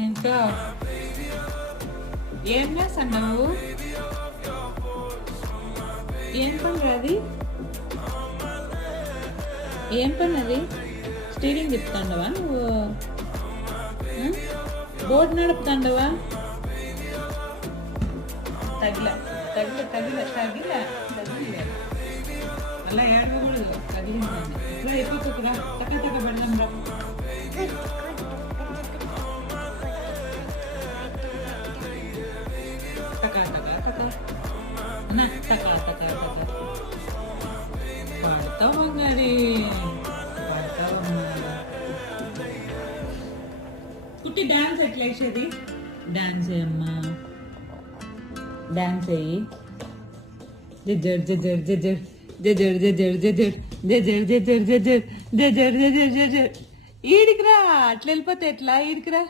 ఇంకా ఏం చేస్తున్నావు? ఏం పని అది? ఏం పని అది? స్టీరింగ్ తిప్పుతాండవా నువ్వు? బోట్ నడుపుతాండవా? తగిల తగిల తగిల తగిల తగిల అలా ఏడవకూడదు. తగిలిందని ఇట్లా అయిపోతుందిరా. తక్క తక్క పెడదాం రా. తకా తకా తకా అన్న తకా తకా తకా పడతావు బంగారి, పడతావమ్మా. కుట్టి డాన్స్ ఎట్లా వేసేది? డాన్స్ అమ్మా, డాన్స్ అయ్యి జజర్ జజర్ జజర్ జజర్ జజర్ జజర్ జజర్ జజర్ జజర్ జజర్ జజర్ జజర్. ఈడికిరా, అట్లా వెళ్ళిపోతే ఎట్లా? ఈడికిరా.